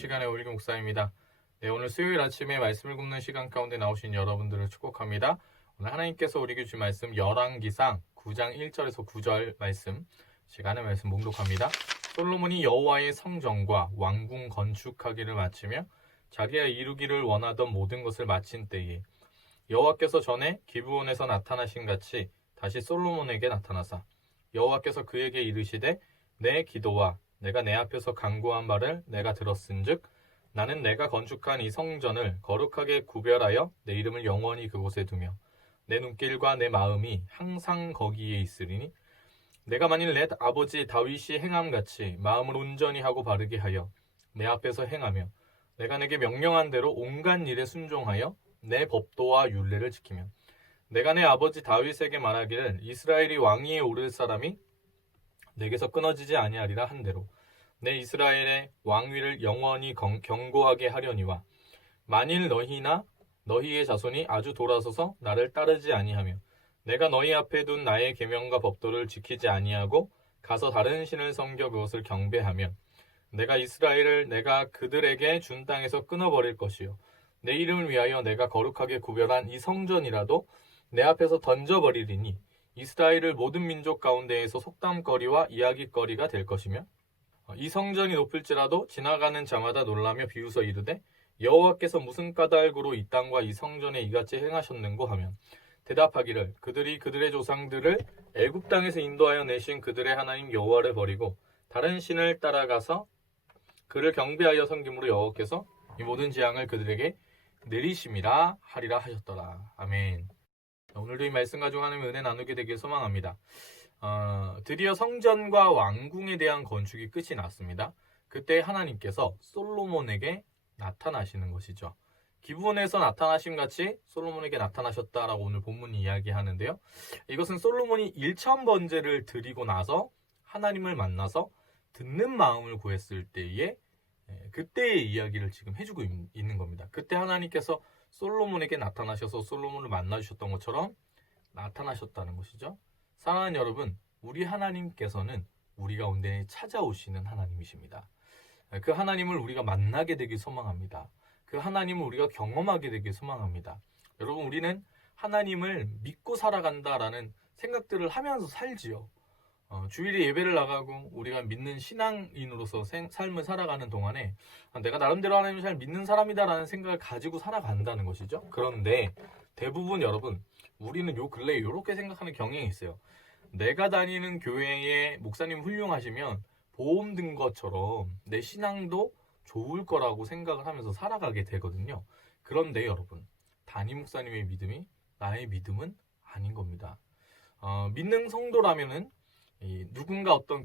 시간의 오일경 목사입니다. 네, 오늘 수요일 아침에 말씀을 굽는 시간 가운데 나오신 여러분들을 축복합니다. 오늘 하나님께서 우리에게 주신 말씀 열왕기상 9장 1절에서 9절 말씀 시간의 말씀 봉독합니다. 솔로몬이 여호와의 성전과 왕궁 건축하기를 마치며 자기가 이루기를 원하던 모든 것을 마친 때에 여호와께서 전에 기브온에서 나타나신 같이 다시 솔로몬에게 나타나사 여호와께서 그에게 이르시되 내 기도와 내가 내 앞에서 간구한 말을 내가 들었은즉 나는 내가 건축한 이 성전을 거룩하게 구별하여 내 이름을 영원히 그곳에 두며 내 눈길과 내 마음이 항상 거기에 있으리니 내가 만일 내 아버지 다윗이 행함같이 마음을 온전히 하고 바르게 하여 내 앞에서 행하며 내가 내게 명령한 대로 온갖 일에 순종하여 내 법도와 율례를 지키며 내가 내 아버지 다윗에게 말하기를 이스라엘이 왕위에 오를 사람이 내게서 끊어지지 아니하리라 한대로 내 이스라엘의 왕위를 영원히 견고하게 하려니와 만일 너희나 너희의 자손이 아주 돌아서서 나를 따르지 아니하며 내가 너희 앞에 둔 나의 계명과 법도를 지키지 아니하고 가서 다른 신을 섬겨 그것을 경배하며 내가 이스라엘을 내가 그들에게 준 땅에서 끊어버릴 것이요 내 이름을 위하여 내가 거룩하게 구별한 이 성전이라도 내 앞에서 던져버리리니 이스라엘을 모든 민족 가운데에서 속담거리와 이야기거리가 될 것이며 이 성전이 높을지라도 지나가는 자마다 놀라며 비웃어 이르되 여호와께서 무슨 까닭으로 이 땅과 이 성전에 이같이 행하셨는고 하면 대답하기를 그들이 그들의 조상들을 애굽 땅에서 인도하여 내신 그들의 하나님 여호와를 버리고 다른 신을 따라가서 그를 경배하여 섬김으로 여호와께서 이 모든 재앙을 그들에게 내리심이라 하리라 하셨더라. 아멘. 오늘도 이 말씀 가지고 하나님의 은혜 나누게 되길 소망합니다. 드디어 성전과 왕궁에 대한 건축이 끝이 났습니다. 그때 하나님께서 솔로몬에게 나타나시는 것이죠. 기브온에서 나타나심 같이 솔로몬에게 나타나셨다라고 오늘 본문이 이야기하는데요. 이것은 솔로몬이 1,000번제를 드리고 나서 하나님을 만나서 듣는 마음을 구했을 때에 그때의 이야기를 지금 해주고 있는 겁니다. 그때 하나님께서 솔로몬에게 나타나셔서 솔로몬을 만나주셨던 것처럼 나타나셨다는 것이죠. 사랑하는 여러분, 우리 하나님께서는 우리 가운데 찾아오시는 하나님이십니다. 그 하나님을 우리가 만나게 되길 소망합니다. 그 하나님을 우리가 경험하게 되길 소망합니다. 여러분, 우리는 하나님을 믿고 살아간다라는 생각들을 하면서 살지요. 주일에 예배를 나가고 우리가 믿는 신앙인으로서 삶을 살아가는 동안에 내가 나름대로 하나님을 잘 믿는 사람이다라는 생각을 가지고 살아간다는 것이죠. 그런데 대부분 여러분, 우리는 요 근래에 이렇게 생각하는 경향이 있어요. 내가 다니는 교회의 목사님 훌륭하시면 보험 든 것처럼 내 신앙도 좋을 거라고 생각을 하면서 살아가게 되거든요. 그런데 여러분, 담임 목사님의 믿음이 나의 믿음은 아닌 겁니다. 믿는 성도라면은 누군가 어떤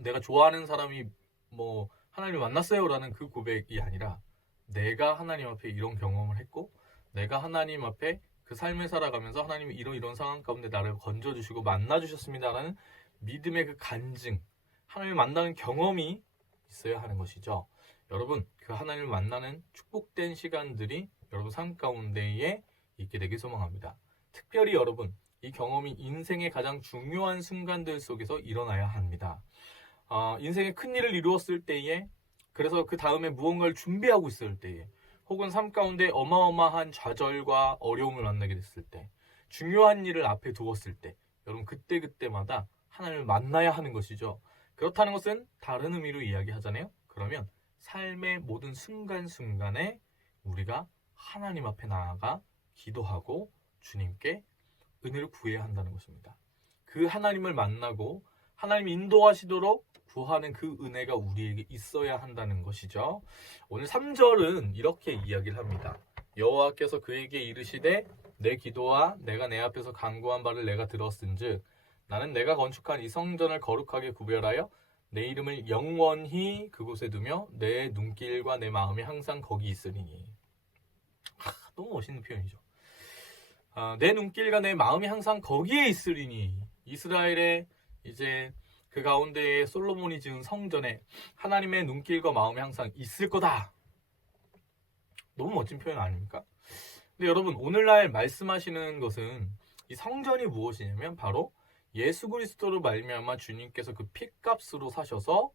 내가 좋아하는 사람이 뭐 하나님을 만났어요라는 그 고백이 아니라 내가 하나님 앞에 이런 경험을 했고 내가 하나님 앞에 그 삶을 살아가면서 하나님이 이런 상황 가운데 나를 건져주시고 만나주셨습니다라는 믿음의 그 간증, 하나님을 만나는 경험이 있어야 하는 것이죠. 여러분, 그 하나님을 만나는 축복된 시간들이 여러분 삶 가운데에 있게 되길 소망합니다. 특별히 여러분, 이 경험이 인생의 가장 중요한 순간들 속에서 일어나야 합니다. 인생의 큰 일을 이루었을 때에, 그래서 그 다음에 무언가를 준비하고 있을 때에, 혹은 삶 가운데 어마어마한 좌절과 어려움을 만나게 됐을 때, 중요한 일을 앞에 두었을 때, 여러분 그때마다 하나님을 만나야 하는 것이죠. 그렇다는 것은 다른 의미로 이야기하잖아요. 그러면 삶의 모든 순간순간에 우리가 하나님 앞에 나아가 기도하고 주님께 은혜를 구해야 한다는 것입니다. 그 하나님을 만나고 하나님이 인도하시도록 구하는 그 은혜가 우리에게 있어야 한다는 것이죠. 오늘 3절은 이렇게 이야기를 합니다. 여호와께서 그에게 이르시되 내 기도와 내가 내 앞에서 간구한 바를 내가 들었은즉 나는 내가 건축한 이 성전을 거룩하게 구별하여 내 이름을 영원히 그곳에 두며 내 눈길과 내 마음이 항상 거기 있으리니. 너무 멋있는 표현이죠. 내 눈길과 내 마음이 항상 거기에 있으리니. 이스라엘의 이제 그 가운데에 솔로몬이 지은 성전에 하나님의 눈길과 마음이 항상 있을 거다. 너무 멋진 표현 아닙니까? 근데 여러분, 오늘날 말씀하시는 것은 이 성전이 무엇이냐면 바로 예수 그리스도로 말미암아 주님께서 그 핏값으로 사셔서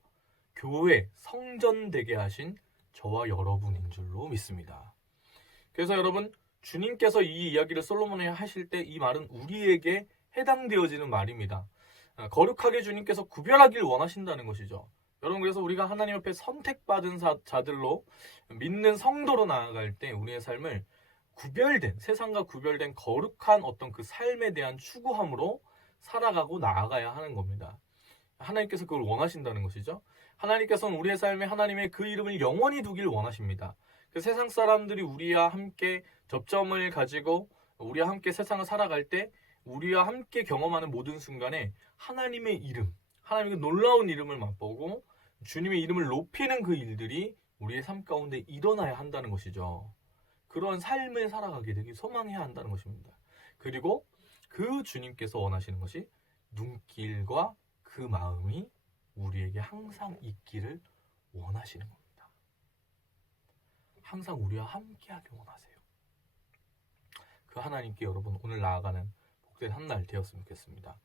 교회, 성전 되게 하신 저와 여러분인 줄로 믿습니다. 그래서 여러분, 주님께서 이 이야기를 솔로몬에 하실 때 이 말은 우리에게 해당되어지는 말입니다. 거룩하게 주님께서 구별하길 원하신다는 것이죠. 여러분, 그래서 우리가 하나님 앞에 선택받은 자들로 믿는 성도로 나아갈 때 우리의 삶을 구별된, 세상과 구별된 거룩한 어떤 그 삶에 대한 추구함으로 살아가고 나아가야 하는 겁니다. 하나님께서 그걸 원하신다는 것이죠. 하나님께서는 우리의 삶에 하나님의 그 이름을 영원히 두길 원하십니다. 그 세상 사람들이 우리와 함께 접점을 가지고 우리와 함께 세상을 살아갈 때 우리와 함께 경험하는 모든 순간에 하나님의 이름, 하나님의 놀라운 이름을 맛보고 주님의 이름을 높이는 그 일들이 우리의 삶 가운데 일어나야 한다는 것이죠. 그런 삶을 살아가게 되길 소망해야 한다는 것입니다. 그리고 그 주님께서 원하시는 것이 눈길과 그 마음이 우리에게 항상 있기를 원하시는 겁니다. 항상 우리와 함께하길 원하세요. 그 하나님께 여러분 오늘 나아가는 복된 한 날 되었으면 좋겠습니다.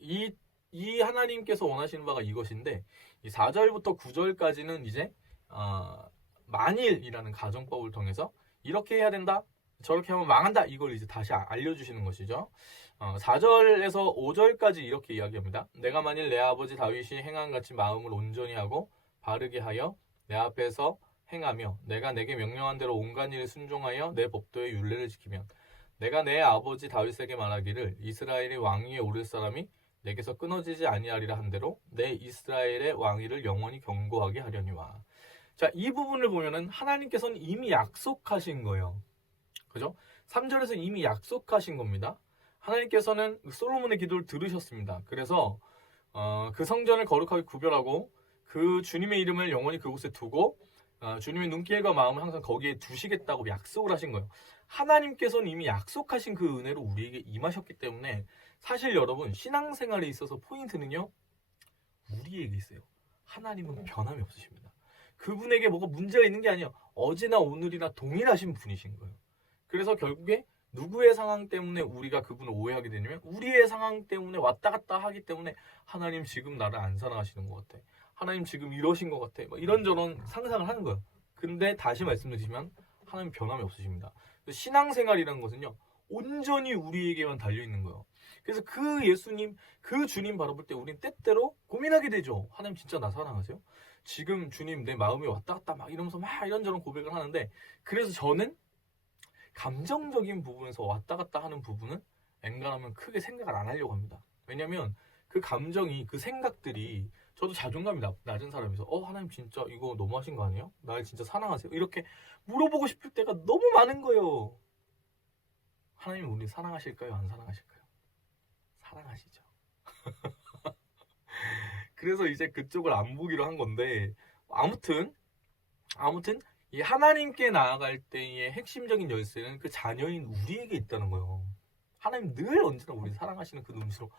이 하나님께서 원하시는 바가 이것인데 이 4절부터 9절까지는 이제 만일이라는 가정법을 통해서 이렇게 해야 된다, 저렇게 하면 망한다, 이걸 이제 다시 알려주시는 것이죠. 4절에서 5절까지 이렇게 이야기합니다. 내가 만일 내 아버지 다윗이 행한 같이 마음을 온전히 하고 바르게 하여 내 앞에서 행하며 내가 내게 명령한 대로 온갖 일에 순종하여 내 법도의 율례를 지키면 내가 내 아버지 다윗에게 말하기를 이스라엘의 왕위에 오를 사람이 내게서 끊어지지 아니하리라 한 대로 내 이스라엘의 왕위를 영원히 견고하게 하려니와. 자, 이 부분을 보면은 하나님께서는 이미 약속하신 거예요. 그죠? 3절에서 이미 약속하신 겁니다. 하나님께서는 솔로몬의 기도를 들으셨습니다. 그래서 그 성전을 거룩하게 구별하고 그 주님의 이름을 영원히 그곳에 두고 주님의 눈길과 마음을 항상 거기에 두시겠다고 약속을 하신 거예요. 하나님께서는 이미 약속하신 그 은혜로 우리에게 임하셨기 때문에 사실 여러분 신앙생활에 있어서 포인트는요, 우리에게 있어요. 하나님은 변함이 없으십니다. 그분에게 뭐가 문제가 있는 게 아니에요. 어제나 오늘이나 동일하신 분이신 거예요. 그래서 결국에 누구의 상황 때문에 우리가 그분을 오해하게 되냐면 우리의 상황 때문에 왔다 갔다 하기 때문에 하나님 지금 나를 안 사랑하시는 것 같아, 하나님 지금 이러신 것 같아, 이런저런 상상을 하는 거예요. 근데 다시 말씀드리지만 하나님 변함이 없으십니다. 신앙생활이라는 것은요, 온전히 우리에게만 달려있는 거예요. 그래서 그 예수님, 그 주님 바라볼 때 우리는 때때로 고민하게 되죠. 하나님 진짜 나 사랑하세요? 지금 주님 내 마음이 왔다 갔다 막 이러면서 막 이런저런 고백을 하는데, 그래서 저는 감정적인 부분에서 왔다 갔다 하는 부분은 웬간하면 크게 생각을 안 하려고 합니다. 왜냐면 그 감정이, 그 생각들이, 저도 자존감이 낮은 사람이서 하나님 진짜 이거 너무하신 거 아니에요? 날 진짜 사랑하세요? 이렇게 물어보고 싶을 때가 너무 많은 거예요. 하나님 우리 사랑하실까요? 안 사랑하실까요? 사랑하시죠. 그래서 이제 그쪽을 안 보기로 한 건데, 아무튼 이 하나님께 나아갈 때의 핵심적인 열쇠는 그 자녀인 우리에게 있다는 거예요. 하나님 늘 언제나 우리 사랑하시는 그 눈으로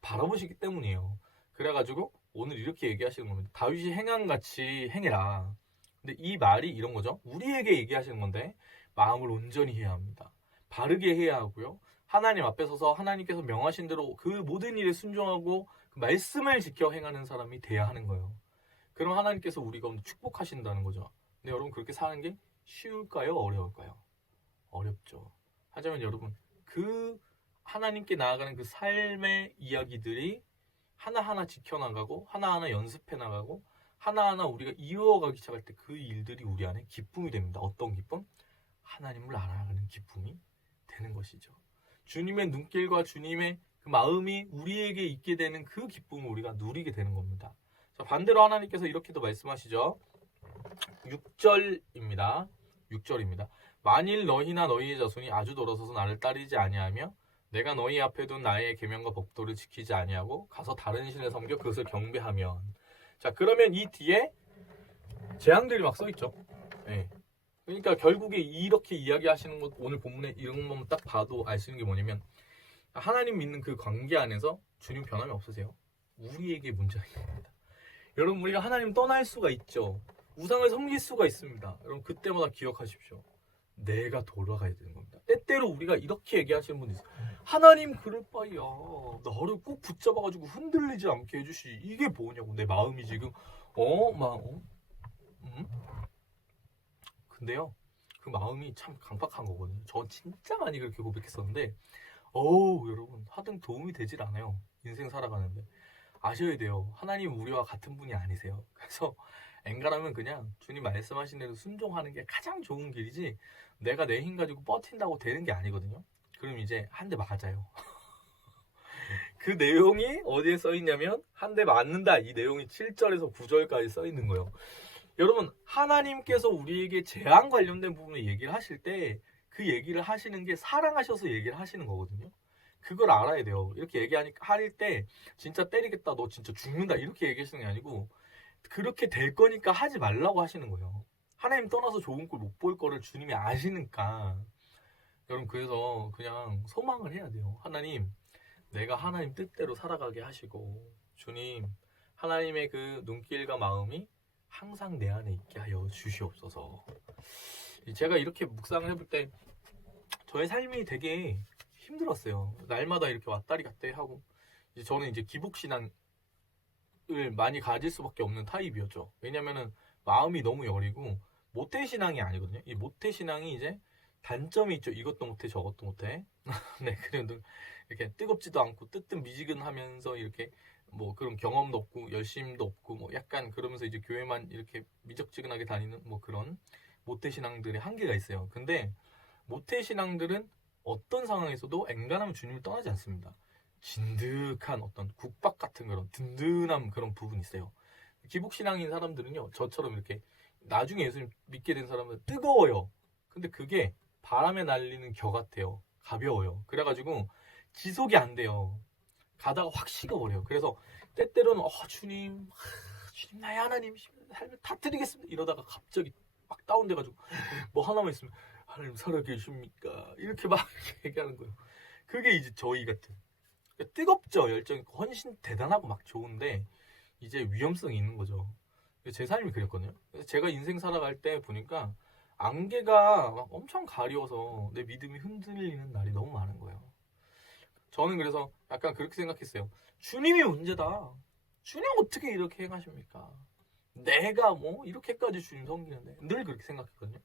바라보시기 때문이에요. 그래가지고 오늘 이렇게 얘기하시는 겁니다. 다윗이 행한 같이 행해라. 근데 이 말이 이런 거죠. 우리에게 얘기하시는 건데 마음을 온전히 해야 합니다. 바르게 해야 하고요. 하나님 앞에 서서 하나님께서 명하신 대로 그 모든 일에 순종하고 그 말씀을 지켜 행하는 사람이 돼야 하는 거예요. 그럼 하나님께서 우리 가운데 축복하신다는 거죠. 근데 여러분 그렇게 사는 게 쉬울까요? 어려울까요? 어렵죠. 하지만 여러분 그 하나님께 나아가는 그 삶의 이야기들이 하나하나 지켜나가고 하나하나 연습해나가고 하나하나 우리가 이루어가기 시작할 때 그 일들이 우리 안에 기쁨이 됩니다. 어떤 기쁨? 하나님을 알아가는 기쁨이 되는 것이죠. 주님의 눈길과 주님의 그 마음이 우리에게 있게 되는 그 기쁨을 우리가 누리게 되는 겁니다. 자, 반대로 하나님께서 이렇게도 말씀하시죠. 6절입니다. 만일 너희나 너희의 자손이 아주 돌아서서 나를 따르지 아니하며 내가 너희 앞에 둔 나의 계명과 법도를 지키지 아니하고 가서 다른 신을 섬겨 그것을 경배하면. 자, 그러면 이 뒤에 재앙들이 막 써있죠. 네. 그러니까 결국에 이렇게 이야기하시는 것, 오늘 본문에 이런 것만 딱 봐도 알 수 있는 게 뭐냐면 하나님 믿는 그 관계 안에서 주님 변함이 없으세요. 우리에게 문제가 있는 겁니다. 여러분 우리가 하나님 떠날 수가 있죠. 우상을 섬길 수가 있습니다. 여러분 그때마다 기억하십시오. 내가 돌아가야 되는 겁니다. 때때로 우리가 이렇게 얘기하시는 분이 있어요. 하나님 그럴 바에야 나를 꼭 붙잡아가지고 흔들리지 않게 해주시. 이게 뭐냐고. 내 마음이 지금 근데요, 그 마음이 참 강박한 거거든요. 저 진짜 많이 그렇게 고백했었는데 여러분 하등 도움이 되질 않아요. 인생 살아가는데 아셔야 돼요. 하나님 우리와 같은 분이 아니세요. 그래서 엔간하면 그냥 주님 말씀하신 대로 순종하는 게 가장 좋은 길이지, 내가 내 힘 가지고 버틴다고 되는 게 아니거든요. 그럼 이제 한 대 맞아요. 그 내용이 어디에 써 있냐면 한 대 맞는다, 이 내용이 7절에서 9절까지 써 있는 거예요. 여러분, 하나님께서 우리에게 재앙 관련된 부분을 얘기를 하실 때 그 얘기를 하시는 게 사랑하셔서 얘기를 하시는 거거든요. 그걸 알아야 돼요. 이렇게 할 때 진짜 때리겠다, 너 진짜 죽는다, 이렇게 얘기하시는 게 아니고 그렇게 될 거니까 하지 말라고 하시는 거예요. 하나님 떠나서 좋은 꼴 못 볼 거를 주님이 아시니까. 여러분, 그래서 그냥 소망을 해야 돼요. 하나님, 내가 하나님 뜻대로 살아가게 하시고, 주님, 하나님의 그 눈길과 마음이 항상 내 안에 있게 하여 주시옵소서. 제가 이렇게 묵상을 해볼 때 저의 삶이 되게 힘들었어요. 날마다 이렇게 왔다리 갔다리 하고, 저는 이제 기복신앙을 많이 가질 수밖에 없는 타입이었죠. 왜냐면은 마음이 너무 여리고 모태신앙이 아니거든요. 이 모태신앙이 이제 단점이 있죠. 이것도 못해 저것도 못해. 네, 그래도 이렇게 뜨겁지도 않고 뜨뜻미지근하면서 이렇게 뭐 그런 경험도 없고 열심도 없고 뭐 약간 그러면서 이제 교회만 이렇게 미적지근하게 다니는 뭐 그런 모태신앙들의 한계가 있어요. 근데 모태신앙들은 어떤 상황에서도 엔간하면 주님을 떠나지 않습니다. 진득한 어떤 국밥 같은 그런 든든한 그런 부분이 있어요. 기복신앙인 사람들은요, 저처럼 이렇게 나중에 예수님 믿게 된 사람은 뜨거워요. 근데 그게 바람에 날리는 겨 같아요. 가벼워요. 그래가지고 지속이 안 돼요. 가다가 확 식어버려요. 그래서 때때로는 주님, 주님 나의 하나님 삶을 다 드리겠습니다, 이러다가 갑자기 막 다운돼가지고 뭐 하나만 있으면 하나님 살아계십니까, 이렇게 막 얘기하는 거예요. 그게 이제 저희 같은, 뜨겁죠. 열정이 헌신 대단하고 막 좋은데 이제 위험성이 있는 거죠. 제 삶이 그랬거든요. 그래서 제가 인생 살아갈 때 보니까 안개가 막 엄청 가려워서 내 믿음이 흔들리는 날이 너무 많은 거예요. 저는 그래서 약간 그렇게 생각했어요. 주님이 문제다. 주님 어떻게 이렇게 행하십니까? 내가 뭐 이렇게까지 주님 섬기는데, 늘 그렇게 생각했거든요.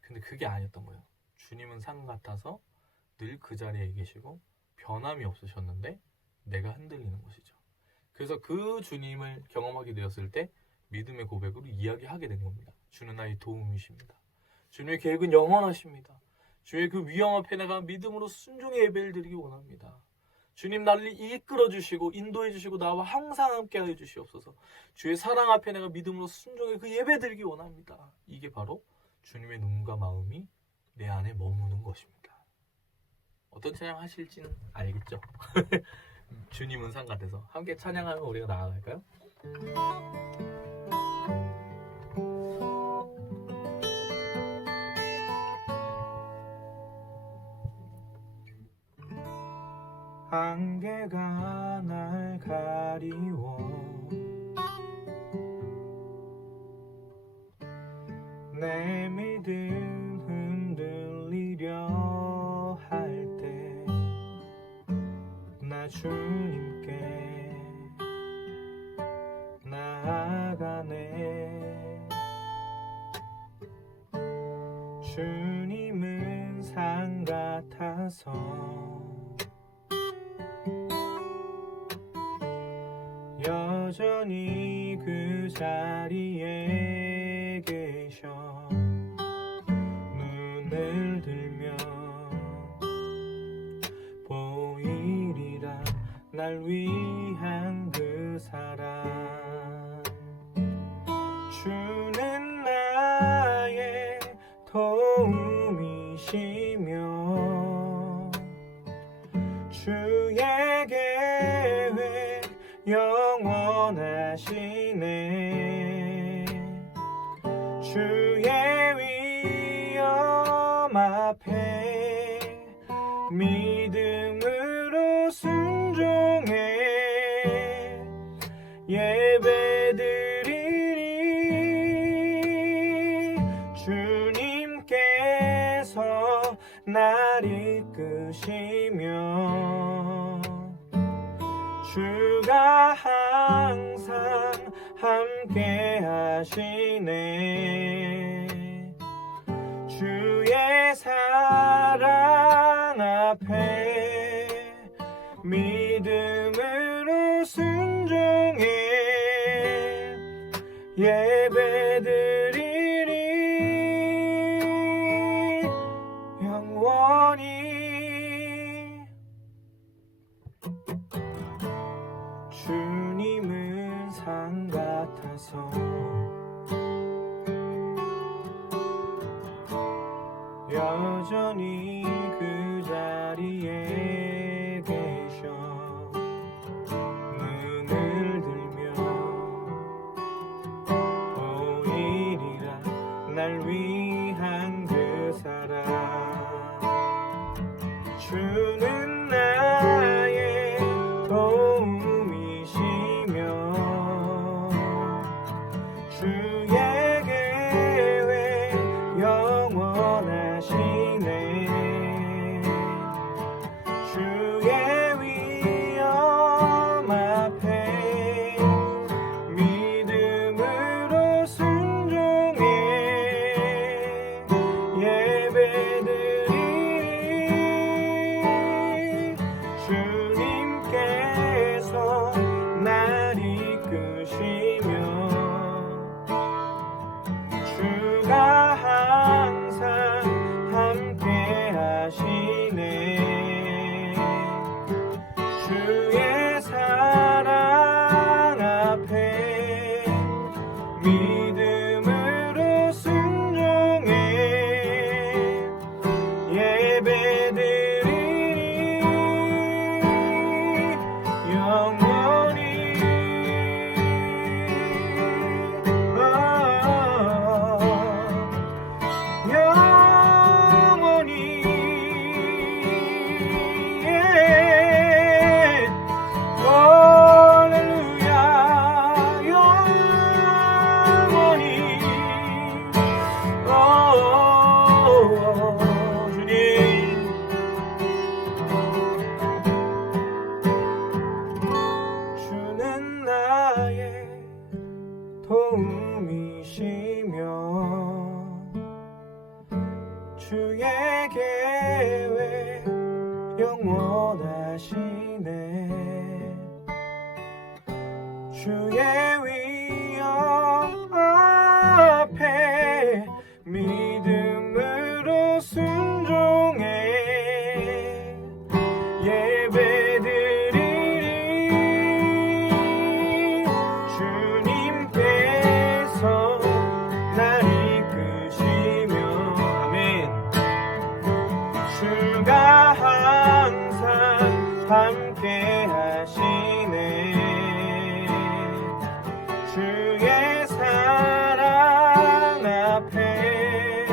근데 그게 아니었던 거예요. 주님은 상 같아서 늘 그 자리에 계시고 변함이 없으셨는데 내가 흔들리는 것이죠. 그래서 그 주님을 경험하게 되었을 때 믿음의 고백으로 이야기하게 된 겁니다. 주는 나의 도움이십니다. 주님의 계획은 영원하십니다. 주의 그 위험 앞에 내가 믿음으로 순종의 예배를 드리기 원합니다. 주님 나를 이끌어 주시고 인도해 주시고 나와 항상 함께 하여 주시옵소서. 주의 사랑 앞에 내가 믿음으로 순종의 그 예배 드리기 원합니다. 이게 바로 주님의 눈과 마음이 내 안에 머무는 것입니다. 어떤 찬양 하실지는 알겠죠? 주님은 상 같아서 함께 찬양하면 우리가 나아갈까요? 안개가 날 가리워 내 믿음 흔들리려 할 때 나 주님께 나아가네. 주님은 상 같아서 여전히 그 자리에 계셔. 눈을 들면 보이리라 날 위한 그 사랑. 주는 나의 도움이시며 주의 계획 영원하시네. 주의 위엄 앞에 믿음으로 순종해 예배드리리. 주님께서 날 이끄시며 주가 항상 함께 하시네. 주의 사랑 앞에 믿음으로 순종해 예배드리리 영원히. 주님은 산 같아서 여전히 그 자리에 계셔. 눈을 들며 보이리라 날 위한 그 사랑. 주는 나의 도움이시며 주의 계획 영원하시네. 주의 위엄 앞에 믿음으로 순종해 예배드리리. 주님께서 날 이끄시며 주가 항상 함께 하시네. 주의 사랑 앞에 믿음으로 순종해 예배드리리 영원히. 영원히 할렐루야 영원히. 주님 주는 나의 도움이시며 주의 계획 영원하시네. 주의 위엄 앞에 믿음으로 순종해 예배드리리. 주님께서 날 이끄시며 아멘. 주가 항상 함께 하시네. 주의 사랑 앞에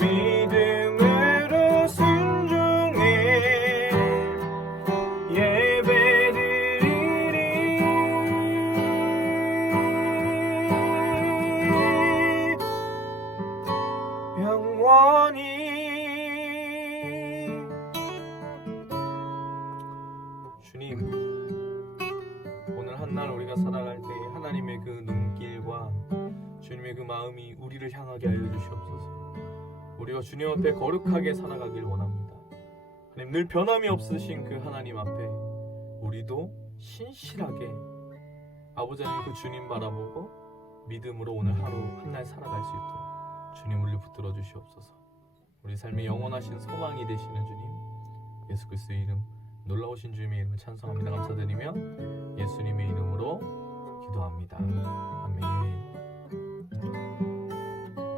믿음으로 순종해 예배드리리 영원히. 주님, 오늘 한날 우리가 살아갈 때 하나님의 그 눈길과 주님의 그 마음이 우리를 향하게 하여 주시옵소서. 우리가 주님 앞에 거룩하게 살아가길 원합니다. 하나님, 늘 변함이 없으신 그 하나님 앞에 우리도 신실하게 아버지 하나님 그 주님 바라보고 믿음으로 오늘 하루 한날 살아갈 수 있도록 주님 우리를 붙들어 주시옵소서. 우리 삶의 영원하신 소망이 되시는 주님 예수 그리스도의 이름 놀라우신 주님의 이름을 찬송합니다. 감사드리며 예수님의 이름으로 기도합니다. 아멘.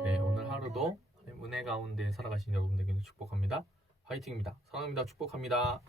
네, 오늘 하루도 은혜 가운데 살아가신 여러분들에게 축복합니다. 화이팅입니다. 사랑합니다. 축복합니다.